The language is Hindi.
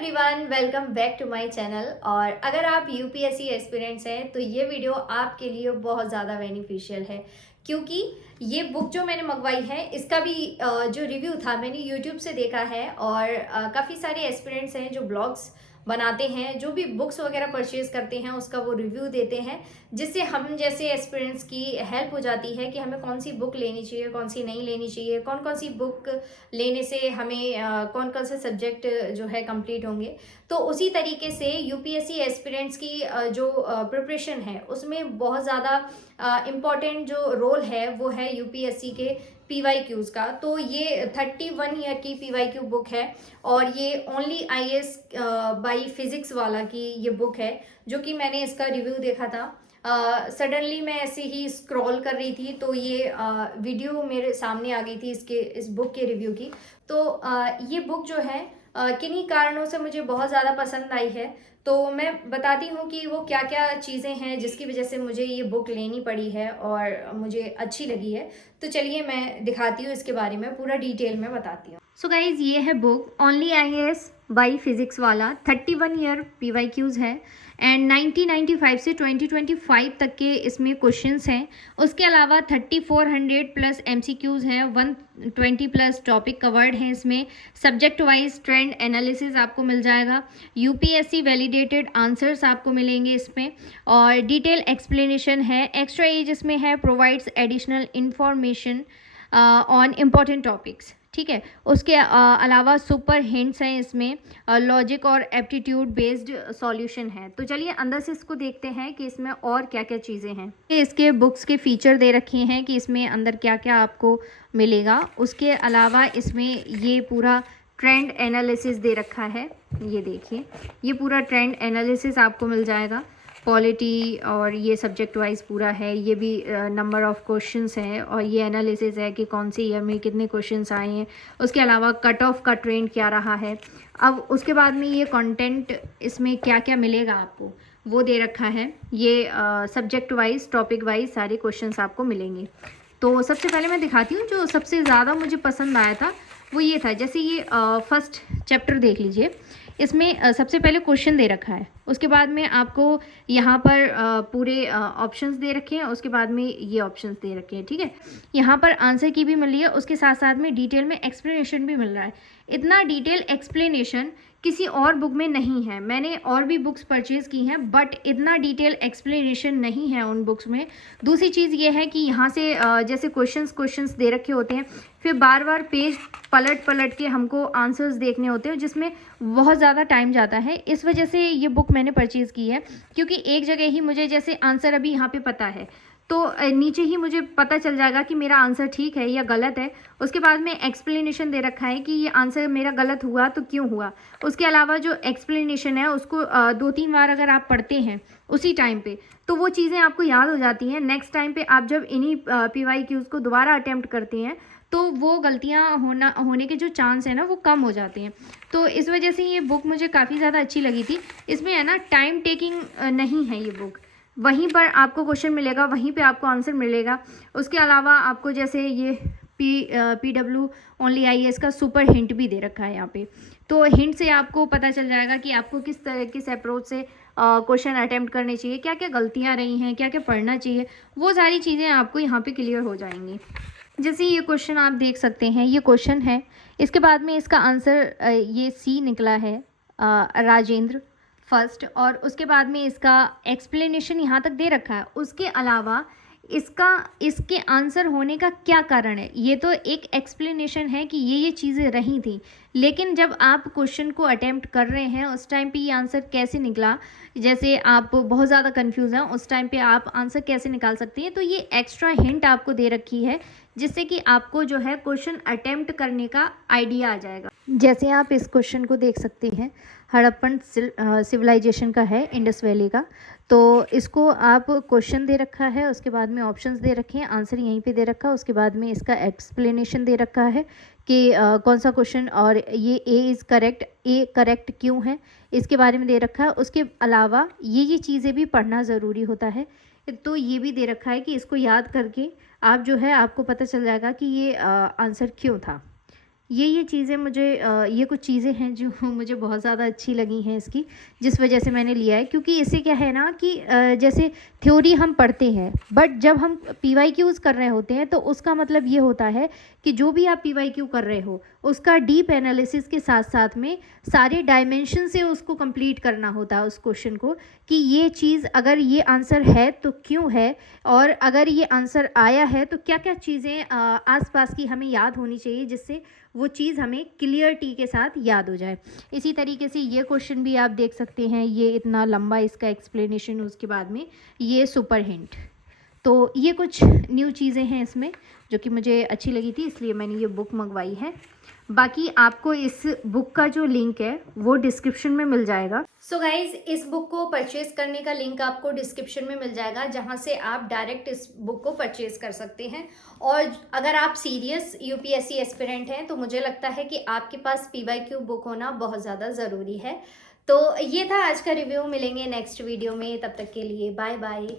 Everyone, welcome back to my channel. और अगर आप यूपीएससी एस्पिरेंट्स हैं तो ये वीडियो आपके लिए बहुत ज़्यादा बेनिफिशियल है, क्योंकि ये बुक जो मैंने मंगवाई है इसका भी जो रिव्यू था मैंने यूट्यूब से देखा है। और काफ़ी सारे एस्पिरेंट्स हैं जो ब्लॉग्स बनाते हैं, जो भी बुक्स वगैरह परचेज करते हैं उसका वो रिव्यू देते हैं, जिससे हम जैसे एस्पिरेंट्स की हेल्प हो जाती है कि हमें कौन सी बुक लेनी चाहिए, कौन सी नहीं लेनी चाहिए, कौन कौन सी बुक लेने से हमें कौन कौन से सब्जेक्ट जो है कंप्लीट होंगे। तो उसी तरीके से यूपीएससी एस्पिरेंट्स की जो प्रिपरेशन है उसमें बहुत ज़्यादा इम्पॉर्टेंट जो रोल है वो है यूपीएससी के पीवाईक्यूज़ का। तो ये 31 ईयर की पीवाईक्यू बुक है और ये ओनली आईएएस बाई फिजिक्स वाला की ये बुक है, जो कि मैंने इसका रिव्यू देखा था। सडनली मैं ऐसे ही स्क्रॉल कर रही थी तो ये वीडियो मेरे सामने आ गई थी इस बुक के रिव्यू की। तो ये बुक जो है किन्हीं कारणों से मुझे बहुत ज़्यादा पसंद आई है। तो मैं बताती हूँ कि वो क्या क्या चीज़ें हैं जिसकी वजह से मुझे ये बुक लेनी पड़ी है और मुझे अच्छी लगी है। तो चलिए मैं दिखाती हूँ, इसके बारे में पूरा डिटेल में बताती हूँ। सो गाइज, ये है book only IAS by physics वाला। 31 ईयर पीवाईक्यूज़ है एंड 1995 से 2025 तक के इसमें क्वेश्चंस हैं। उसके अलावा 3400 प्लस एमसीक्यूज़ हैं, 120 प्लस टॉपिक कवर्ड हैं। इसमें सब्जेक्ट वाइज ट्रेंड एनालिसिस आपको मिल जाएगा, यूपीएससी वैलिडेटेड आंसर्स आपको मिलेंगे इसमें, और डिटेल एक्सप्लेनेशन है। एक्स्ट्रा एज इसमें है, provides additional information on important topics. ठीक है, उसके अलावा सुपर हिंट्स हैं इसमें, लॉजिक और एप्टीट्यूड बेस्ड सॉल्यूशन है। तो चलिए अंदर से इसको देखते हैं कि इसमें और क्या क्या चीज़ें हैं। इसके बुक्स के फीचर दे रखे हैं कि इसमें अंदर क्या क्या आपको मिलेगा। उसके अलावा इसमें ये पूरा ट्रेंड एनालिसिस दे रखा है। ये देखिए, ये पूरा ट्रेंड एनालिसिस आपको मिल जाएगा, पॉलिटी और ये सब्जेक्ट वाइज पूरा है। ये भी नंबर ऑफ़ क्वेश्चंस हैं और ये एनालिसिस है कि कौन से ईयर में कितने क्वेश्चंस आए हैं। उसके अलावा कट ऑफ का ट्रेंड क्या रहा है। अब उसके बाद में ये कंटेंट, इसमें क्या क्या मिलेगा आपको वो दे रखा है। ये सब्जेक्ट वाइज टॉपिक वाइज सारे क्वेश्चंस आपको मिलेंगे। तो सबसे पहले मैं दिखाती हूँ जो सबसे ज़्यादा मुझे पसंद आया था वो ये था। जैसे ये फर्स्ट चैप्टर देख लीजिए, इसमें सबसे पहले क्वेश्चन दे रखा है, उसके बाद में आपको यहाँ पर पूरे ऑप्शंस दे रखे हैं, उसके बाद में ये ऑप्शंस दे रखे हैं। ठीक है, यहाँ पर आंसर की भी मिल रही है, उसके साथ साथ में डिटेल में एक्सप्लेनेशन भी मिल रहा है। इतना डिटेल एक्सप्लेनेशन किसी और बुक में नहीं है। मैंने और भी बुक्स परचेज़ की हैं बट इतना डिटेल एक्सप्लेनेशन नहीं है उन बुक्स में। दूसरी चीज़ ये है कि यहाँ से जैसे क्वेश्चंस दे रखे होते हैं, फिर बार बार पेज पलट पलट के हमको आंसर्स देखने होते हैं, जिसमें बहुत ज़्यादा टाइम जाता है। इस वजह से ये बुक मैंने परचेज़ की है, क्योंकि एक जगह ही मुझे जैसे आंसर अभी यहाँ पे पता है तो नीचे ही मुझे पता चल जाएगा कि मेरा आंसर ठीक है या गलत है। उसके बाद में एक्सप्लेनेशन दे रखा है कि ये आंसर मेरा गलत हुआ तो क्यों हुआ। उसके अलावा जो एक्सप्लेनेशन है उसको 2-3 बार अगर आप पढ़ते हैं उसी टाइम पे, तो वो चीज़ें आपको याद हो जाती हैं। नेक्स्ट टाइम पे आप जब इन्हीं पीवाईक्यूज़ को दोबारा अटैम्प्ट करते हैं तो वो गलतियाँ होने के जो चांस है ना वो कम हो जाते हैं। तो इस वजह से ये बुक मुझे काफ़ी ज़्यादा अच्छी लगी थी। इसमें है ना टाइम टेकिंग नहीं है ये बुक, वहीं पर आपको क्वेश्चन मिलेगा, वहीं पे आपको आंसर मिलेगा। उसके अलावा आपको जैसे ये PW ओनली आईएएस का सुपर हिंट भी दे रखा है यहाँ पे। तो हिंट से आपको पता चल जाएगा कि आपको किस अप्रोच से क्वेश्चन अटैम्प्ट करने चाहिए, क्या क्या गलतियाँ रही हैं, क्या क्या पढ़ना चाहिए, वो सारी चीज़ें आपको यहाँ पे क्लियर हो जाएंगी। जैसे ये क्वेश्चन आप देख सकते हैं, ये क्वेश्चन है, इसके बाद में इसका आंसर ये सी निकला है, राजेंद्र फर्स्ट, और उसके बाद में इसका एक्सप्लेनेशन यहाँ तक दे रखा है। उसके अलावा इसके आंसर होने का क्या कारण है, ये तो एक एक्सप्लेनेशन है कि ये चीज़ें रही थी, लेकिन जब आप क्वेश्चन को अटेम्प्ट कर रहे हैं उस टाइम पे ये आंसर कैसे निकला, जैसे आप बहुत ज़्यादा कंफ्यूज हैं उस टाइम पे आप आंसर कैसे निकाल सकती हैं। तो ये एक्स्ट्रा हिंट आपको दे रखी है, जिससे कि आपको जो है क्वेश्चन अटेम्प्ट करने का आइडिया आ जाएगा। जैसे आप इस क्वेश्चन को देख सकते हैं, हड़प्पन सिविलाइजेशन का है, इंडस वैली का। तो इसको आप क्वेश्चन दे रखा है, उसके बाद में ऑप्शंस दे रखे हैं, आंसर यहीं पे दे रखा है, उसके बाद में इसका एक्सप्लेनेशन दे रखा है कि कौन सा क्वेश्चन, और ये ए करेक्ट क्यों है इसके बारे में दे रखा है। उसके अलावा ये चीज़ें भी पढ़ना ज़रूरी होता है, तो ये भी दे रखा है कि इसको याद करके आप जो है आपको पता चल जाएगा कि ये आंसर क्यों था। ये चीज़ें मुझे ये कुछ चीज़ें हैं जो मुझे बहुत ज़्यादा अच्छी लगी हैं इसकी, जिस वजह से मैंने लिया है। क्योंकि इससे क्या है ना कि जैसे थ्योरी हम पढ़ते हैं, बट जब हम पीवाईक्यूज़ कर रहे होते हैं तो उसका मतलब ये होता है कि जो भी आप पीवाईक्यू कर रहे हो उसका डीप एनालिसिस के साथ साथ में सारे डायमेंशन से उसको कंप्लीट करना होता है उस क्वेश्चन को, कि ये चीज़ अगर ये आंसर है तो क्यों है, और अगर ये आंसर आया है तो क्या क्या चीज़ें आसपास की हमें याद होनी चाहिए जिससे वो चीज़ हमें क्लियरिटी के साथ याद हो जाए। इसी तरीके से ये क्वेश्चन भी आप देख सकते हैं, ये इतना लंबा इसका एक्सप्लेनेशन, उसके बाद में ये सुपर हिंट। तो ये कुछ न्यू चीज़ें हैं इसमें जो कि मुझे अच्छी लगी थी, इसलिए मैंने ये बुक मंगवाई है। बाकी आपको इस बुक का जो लिंक है वो डिस्क्रिप्शन में मिल जाएगा। सो गाइज, इस बुक को परचेज करने का लिंक आपको डिस्क्रिप्शन में मिल जाएगा, जहां से आप डायरेक्ट इस बुक को परचेज कर सकते हैं। और अगर आप सीरियस यूपीएससी एस्पिरेंट हैं तो मुझे लगता है कि आपके पास पीवाईक्यू बुक होना बहुत ज़्यादा ज़रूरी है। तो ये था आज का रिव्यू, मिलेंगे नेक्स्ट वीडियो में, तब तक के लिए बाय बाय।